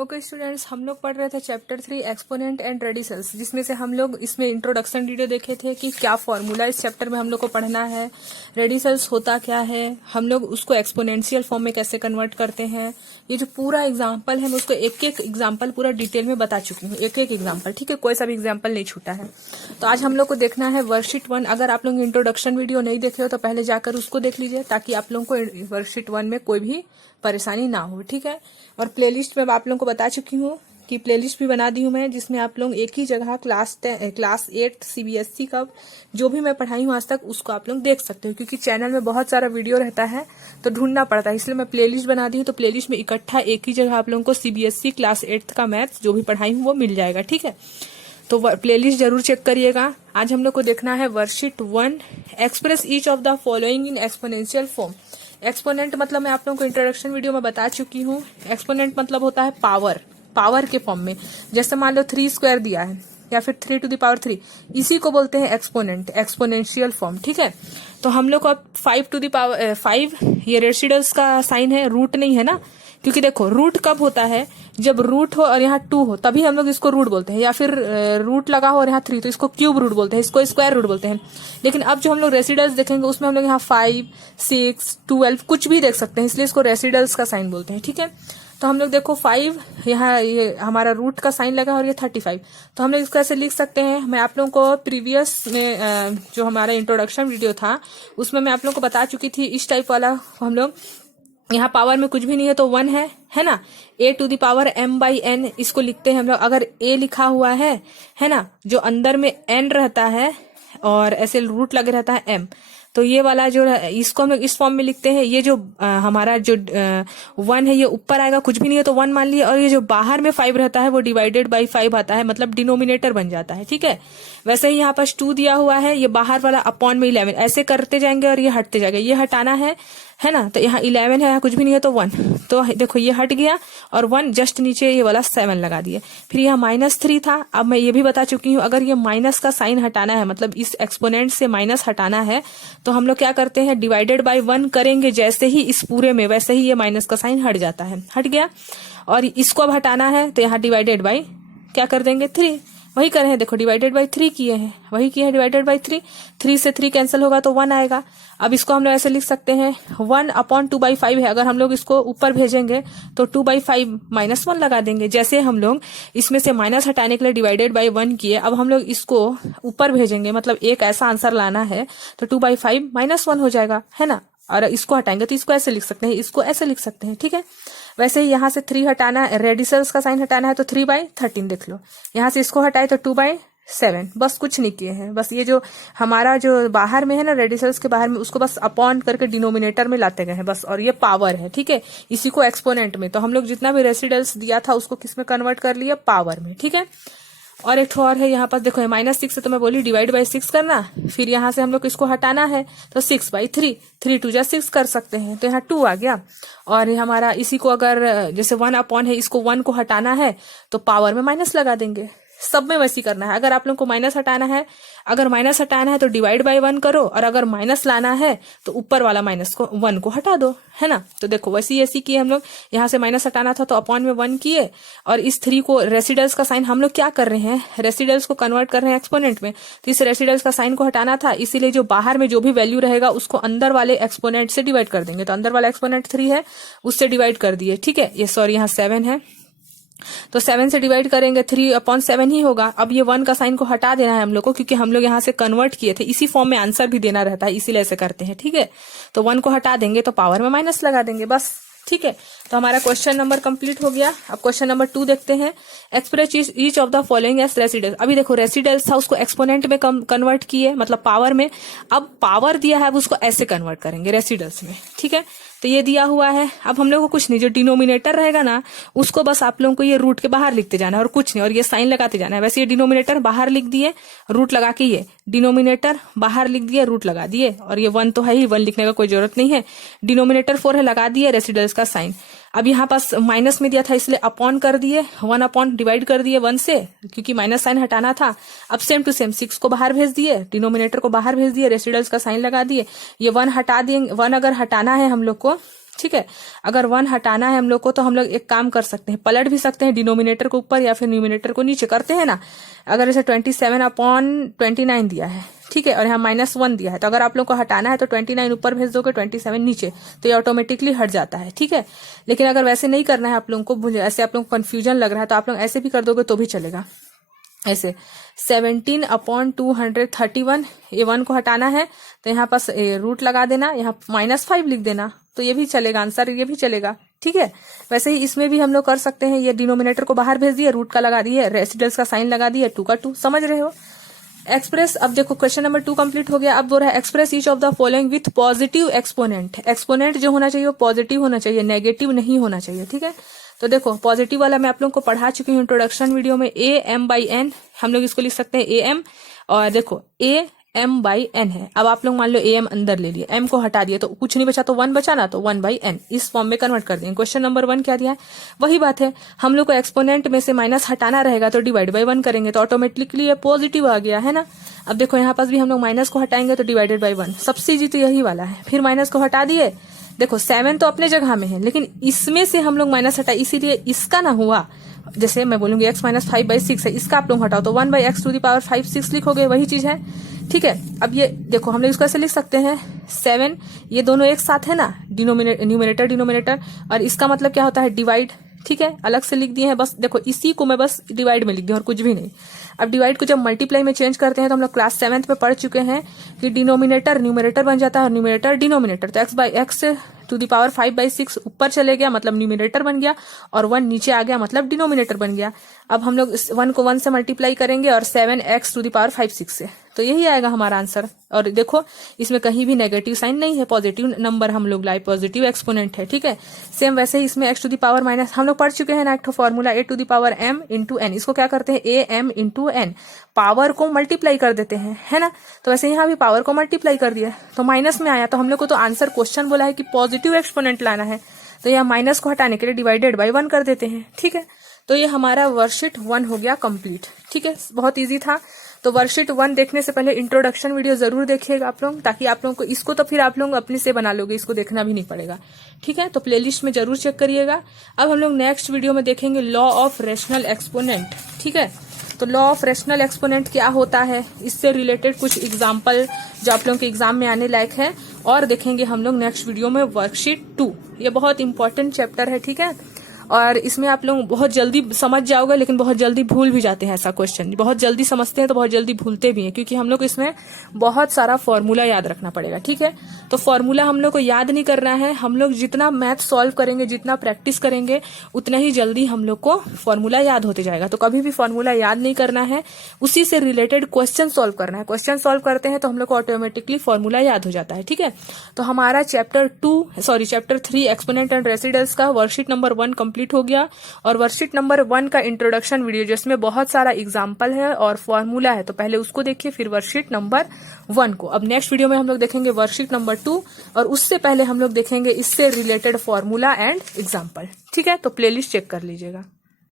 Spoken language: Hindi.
ओके स्टूडेंट्स, हम लोग पढ़ रहे थे चैप्टर 3 एक्सपोनेंट एंड रेडिसल्स, जिसमें से हम लोग इसमें इंट्रोडक्शन वीडियो देखे थे कि क्या फॉर्मूला इस चैप्टर में हम लोग को पढ़ना है, रेडिसल्स होता क्या है, हम लोग उसको एक्सपोनेंशियल फॉर्म में कैसे कन्वर्ट करते हैं। ये जो पूरा एग्जाम्पल है मैं उसको एक एक एग्जाम्पल पूरा डिटेल में बता चुकी हूँ, एक एक एग्जाम्पल, ठीक है, कोई सा भी एग्जाम्पल नहीं छूटा है। तो आज हम लोग को देखना है वर्कशीट 1। अगर आप लोग इंट्रोडक्शन वीडियो नहीं देखे हो तो पहले जाकर उसको देख लीजिए, ताकि आप लोगों को वर्कशीट 1 में कोई भी परेशानी ना हो, ठीक है। और प्लेलिस्ट में आप लोगों को बता चुकी हूँ कि प्लेलिस्ट भी बना दी हूँ मैं, जिसमें आप लोग एक ही जगह क्लास 8 CBSE का जो भी मैं पढ़ाई हूँ आज तक उसको आप लोग देख सकते हो, क्योंकि चैनल में बहुत सारा वीडियो रहता है तो ढूंढना पड़ता है, इसलिए मैं प्लेलिस्ट बना दी हूँ। तो प्लेलिस्ट में इकट्ठा एक ही जगह आप लोगों को CBSE क्लास 8 का मैथ्स जो भी पढ़ाई हूँ वो मिल जाएगा, ठीक है। तो प्लेलिस्ट जरूर चेक करिएगा। आज हम लोग को देखना है worksheet 1, express each of the following in exponential form. Exponent मतलब मैं आप लोगों को इंट्रोडक्शन वीडियो में बता चुकी हूँ। एक्सपोनेंट मतलब होता है पावर के फॉर्म में। जैसे मान लो 3 स्क्वायर दिया है या फिर 3 टू द पावर 3, इसी को बोलते हैं एक्सपोनेंट, एक्सपोनेंशियल फॉर्म, ठीक है। तो हम लोग को अब 5 टू द पावर 5, ये रेसिडल्स का साइन है, रूट नहीं है ना, क्योंकि देखो रूट कब होता है, जब रूट हो और यहाँ 2 हो तभी हम लोग इसको रूट बोलते हैं, या फिर रूट लगा हो और यहाँ 3 तो इसको क्यूब रूट बोलते हैं, इसको स्क्वायर रूट बोलते हैं। लेकिन अब जो हम लोग रेसिडल्स देखेंगे उसमें हम लोग यहाँ 5, 6, 12 कुछ भी देख सकते हैं, इसलिए इसको रेसिडल्स का साइन बोलते हैं, ठीक है। तो हम लोग देखो 5 यहाँ ये हमारा रूट का साइन लगा और ये 35, तो हम लोग इसको ऐसे लिख सकते हैं। मैं आप लोगों को प्रीवियस में जो हमारा इंट्रोडक्शन वीडियो था उसमें मैं आप लोगों को बता चुकी थी, इस टाइप वाला हम लोग यहाँ पावर में कुछ भी नहीं है तो 1 है ना, a to the power m/n इसको लिखते हैं हम लोग। अगर a लिखा हुआ है ना, जो अंदर में n रहता है और ऐसे रूट लगे रहता है m, तो ये वाला जो इसको हम लोग इस फॉर्म में लिखते हैं। ये जो हमारा जो 1 है ये ऊपर आएगा, कुछ भी नहीं है तो 1 मान लिया, और ये जो बाहर में 5 रहता है वो डिवाइडेड बाई 5 आता है, मतलब डिनोमिनेटर बन जाता है, ठीक है। वैसे ही यहाँ पास 2 दिया हुआ है, ये बाहर वाला अपॉन में 11, ऐसे करते जाएंगे और ये हटते जाएंगे, ये हटाना है ना। तो यहाँ 11 है, यहाँ कुछ भी नहीं है तो 1, तो देखो ये हट गया और 1 जस्ट नीचे ये वाला 7 लगा दिए। फिर यहाँ -3 था। अब मैं ये भी बता चुकी हूँ, अगर ये माइनस का साइन हटाना है, मतलब इस एक्सपोनेंट से माइनस हटाना है, तो हम लोग क्या करते हैं, डिवाइडेड बाय 1 करेंगे। जैसे ही इस पूरे में वैसे ही ये माइनस का साइन हट जाता है, हट गया। और इसको अब हटाना है तो यहाँ डिवाइडेड बाय क्या कर देंगे, 3, वही करे हैं, देखो डिवाइडेड बाय 3 किए हैं, वही किए हैं डिवाइडेड बाय 3। 3 से 3 कैंसिल होगा तो 1 आएगा। अब इसको हम लोग ऐसे लिख सकते हैं 1/2/5 है, अगर हम लोग इसको ऊपर भेजेंगे तो 2/5 -1 लगा देंगे। जैसे हम लोग इसमें से माइनस हटाने के लिए डिवाइडेड बाय 1 किए, अब हम लोग इसको ऊपर भेजेंगे, मतलब एक ऐसा आंसर लाना है तो 2/5 -1 हो जाएगा, है ना। और इसको हटाएंगे तो इसको ऐसे लिख सकते हैं, इसको ऐसे लिख सकते हैं, ठीक है। वैसे ही यहाँ से 3 हटाना, रेडिसल्स का साइन हटाना है तो 3/13 देख लो। यहाँ से इसको हटाए तो 2/7, बस कुछ नहीं किए हैं। बस ये जो हमारा जो बाहर में है ना, रेडिसल्स के बाहर में, उसको बस अपॉन करके डिनोमिनेटर में लाते गए हैं बस, और ये पावर है, ठीक है। इसी को एक्सपोनेंट में, तो हम लोग जितना भी रेसिडल्स दिया था उसको किस में कन्वर्ट कर लिया, पावर में, ठीक है। और एक और है यहाँ पास, देखो -6 है तो मैं बोली डिवाइड बाय 6 करना। फिर यहाँ से हम लोग इसको हटाना है तो 6/3, 3 2 जा 6 कर सकते हैं, तो यहाँ 2 आ गया। और हमारा इसी को अगर जैसे 1 अपॉन है, इसको 1 को हटाना है तो पावर में माइनस लगा देंगे। सब में वैसी करना है। अगर आप लोगों को माइनस हटाना है, तो डिवाइड बाय 1 करो, और अगर माइनस लाना है तो ऊपर वाला -1 को हटा दो, है ना। तो देखो वैसी ऐसी किए हम लोग। यहाँ से माइनस हटाना था तो अपॉन में 1 किए, और इस 3 को, रेसिडल्स का साइन हम लोग क्या कर रहे हैं, रेसिडल्स को कन्वर्ट कर रहे हैं एक्सपोनेंट में, तो इस रेसिडल्स का साइन को हटाना था, इसीलिए जो बाहर में जो भी वैल्यू रहेगा उसको अंदर वाले एक्सपोनेंट से डिवाइड कर देंगे। तो अंदर वाला एक्सपोनेंट 3 है, उससे डिवाइड कर दिए, ठीक है। ये सॉरी यहाँ 7 है, तो 7 से डिवाइड करेंगे 3/7 ही होगा। अब ये 1 का साइन को हटा देना है हम लोग को, क्योंकि हम लोग यहाँ से कन्वर्ट किए थे, इसी फॉर्म में आंसर भी देना रहता है, इसीलिए ऐसे करते हैं, ठीक है। तो 1 को हटा देंगे तो पावर में माइनस लगा देंगे, बस, ठीक है। तो हमारा क्वेश्चन नंबर कंप्लीट हो गया। अब क्वेश्चन नंबर 2 देखते हैं। Express each of the following as residuals. अभी देखो रेसिडल्स था, उसको एक्सपोनेंट में कन्वर्ट किए, मतलब पावर में। अब पावर दिया है, अब उसको ऐसे कन्वर्ट करेंगे रेसिडल्स में, ठीक है। तो ये दिया हुआ है। अब हम लोग को कुछ नहीं, जो डिनोमिनेटर रहेगा ना उसको बस आप लोगों को ये रूट के बाहर लिखते जाना है और कुछ नहीं, और ये साइन लगाते जाना है। वैसे ये डिनोमिनेटर बाहर लिख दिए, रूट लगा के, ये डिनोमिनेटर बाहर लिख दिए, रूट लगा दिए, और ये 1 तो है ही, 1 लिखने का कोई जरूरत नहीं है। डिनोमिनेटर 4 है, लगा दिए रेसिडल्स का साइन। अब यहाँ पास माइनस में दिया था इसलिए अपॉन कर दिए, 1 अपॉन डिवाइड कर दिए 1 से, क्योंकि माइनस साइन हटाना था। अब सेम टू सेम 6 को बाहर भेज दिए, डिनोमिनेटर को बाहर भेज दिए, रेसिडल्स का साइन लगा दिए। ये 1 हटा दिए, 1 अगर हटाना है हम लोग को ठीक है। अगर 1 हटाना है हम लोग को तो हम लोग एक काम कर सकते हैं, पलट भी सकते हैं डिनोमिनेटर को ऊपर या फिर न्यूमिनेटर को नीचे, करते हैं ना। अगर इसे 27/29 दिया है, ठीक है, और यहाँ -1 दिया है, तो अगर आप लोग को हटाना है तो 29 ऊपर भेज दोगे, 27 नीचे, तो ये ऑटोमेटिकली हट जाता है, ठीक है। लेकिन अगर वैसे नहीं करना है आप लोगों को, ऐसे आप लोग को कंफ्यूजन लग रहा है, तो आप लोग ऐसे भी कर दोगे तो भी चलेगा। ऐसे 17/231, ये 1 को हटाना है तो यहाँ पास रूट लगा देना, यहाँ -5 लिख देना, तो ये भी चलेगा, आंसर ये भी चलेगा, ठीक है। वैसे ही इसमें भी हम लोग कर सकते हैं, ये डिनोमिनेटर को बाहर भेज दिए, रूट का लगा दिए, रेसिडल्स का साइन लगा दिए, 2 का 2, समझ रहे हो। एक्सप्रेस, अब देखो क्वेश्चन नंबर 2 कंप्लीट हो गया। अब बोल रहा है express each of the following with positive exponent. Exponent जो होना चाहिए वो पॉजिटिव होना चाहिए, नेगेटिव नहीं होना चाहिए, ठीक है। तो देखो पॉजिटिव वाला मैं आप लोग को पढ़ा चुकी हूँ इंट्रोडक्शन वीडियो में, AM/N, हम लोग इसको लिख सकते हैं AM, और देखो AM/N है। अब आप लोग मान लो AM अंदर ले लिए, M को हटा दिए तो कुछ नहीं बचा, तो 1 बचा ना, तो 1/N इस फॉर्म में कन्वर्ट कर देंगे। क्वेश्चन नंबर 1 क्या दिया है, वही बात है, हम लोग को एक्सपोनेंट में से माइनस हटाना रहेगा तो डिवाइड बाई 1 करेंगे, तो ऑटोमेटिकली ये पॉजिटिव आ गया है ना। अब देखो यहाँ पास भी हम लोग माइनस को हटाएंगे तो डिवाइडेड बाई 1, सबसे इजी तो यही वाला है। फिर माइनस को हटा दिए, देखो 7 तो अपने जगह में है, लेकिन इसमें से हम लोग माइनस हटाए, इसीलिए इसका ना हुआ, जैसे मैं बोलूंगी x - 5/6 है, इसका आप लोग हटाओ तो 1/x⁵ 6 लिखोगे, वही चीज है, ठीक है। अब ये देखो हम लोग इसको ऐसे लिख सकते हैं 7, ये दोनों एक साथ है ना, न्यूमिनेटर डिनोमिनेटर, और इसका मतलब क्या होता है डिवाइड, ठीक है, अलग से लिख दिए हैं, बस देखो इसी को मैं बस डिवाइड में लिख दी और कुछ भी नहीं। अब डिवाइड को जब मल्टीप्लाई में चेंज करते हैं तो हम लोग क्लास 7th में पढ़ चुके हैं कि डिनोमिनेटर न्यूमिनेटर बन जाता है और न्यूमिनेटर डिनोमिनेटर, तो x/5/6 ऊपर चले गया मतलब न्यूमिनेटर बन गया, और 1 नीचे आ गया मतलब डिनोमिनेटर बन गया। अब हम लोग इस 1 को 1 से मल्टीप्लाई करेंगे और 7x⁵ से, तो यही आएगा हमारा आंसर। और देखो इसमें कहीं भी नेगेटिव साइन नहीं है, पॉजिटिव नंबर हम लोग लाए, पॉजिटिव एक्सपोनेंट है, ठीक है। सेम वैसे ही इसमें x⁻⁻, हम लोग पढ़ चुके हैं ना एक फॉर्मूला, a⁻m × n, इसको क्या करते हैं am × n, पावर को मल्टीप्लाई कर देते हैं, है ना। तो वैसे यहाँ भी पावर को मल्टीप्लाई कर दिया तो माइनस में आया, तो हम लोग को तो आंसर क्वेश्चन बोला है कि पॉजिटिव एक्सपोनेंट लाना है, तो यहाँ माइनस को हटाने के लिए डिवाइडेड बाई 1 कर देते हैं, ठीक है। तो ये हमारा वर्कशीट 1 हो गया कंप्लीट, ठीक है, बहुत इजी था। तो वर्कशीट 1 देखने से पहले इंट्रोडक्शन वीडियो जरूर देखिएगा आप लोग, ताकि आप लोगों को इसको तो फिर आप लोग अपने से बना लोगे, इसको देखना भी नहीं पड़ेगा, ठीक है। तो प्लेलिस्ट में जरूर चेक करिएगा। अब हम लोग नेक्स्ट वीडियो में देखेंगे लॉ ऑफ रेशनल एक्सपोनेंट, ठीक है। तो लॉ ऑफ रेशनल एक्सपोनेंट क्या होता है, इससे रिलेटेड कुछ एग्जाम्पल जो आप लोगों के एग्जाम में आने लायक है, और देखेंगे हम लोग नेक्स्ट वीडियो में वर्कशीट 2। ये बहुत इंपॉर्टेंट चैप्टर है, ठीक है, और इसमें आप लोग बहुत जल्दी समझ जाओगे, लेकिन बहुत जल्दी भूल भी जाते हैं। ऐसा क्वेश्चन बहुत जल्दी समझते हैं तो बहुत जल्दी भूलते भी हैं, क्योंकि हम लोग इसमें बहुत सारा फॉर्मूला याद रखना पड़ेगा, ठीक है। तो फॉर्मूला हम लोग को याद नहीं करना है, हम लोग जितना मैथ सॉल्व करेंगे, जितना प्रैक्टिस करेंगे, उतना ही जल्दी हम लोग को फॉर्मूला याद होते जाएगा। तो कभी भी फॉर्मूला याद नहीं करना है, उसी से रिलेटेड क्वेश्चन सॉल्व करना है। क्वेश्चन सॉल्व करते हैं तो हम लोग को ऑटोमेटिकली फॉर्मूला याद हो जाता है, ठीक है। तो हमारा चैप्टर 3 एक्सपोनेंट एंड रेसिडल्स का वर्कशीट नंबर 1 कंप्लीट हो गया, और वर्कशीट नंबर 1 का इंट्रोडक्शन वीडियो जिसमें बहुत सारा एग्जाम्पल है और फॉर्मूला है, तो पहले उसको देखिए, फिर वर्कशीट नंबर 1 को। अब नेक्स्ट वीडियो में हम लोग देखेंगे वर्कशीट नंबर 2, और उससे पहले हम लोग देखेंगे इससे रिलेटेड फॉर्मूला एंड एग्जाम्पल, ठीक है। तो प्लेलिस्ट चेक कर लीजिएगा।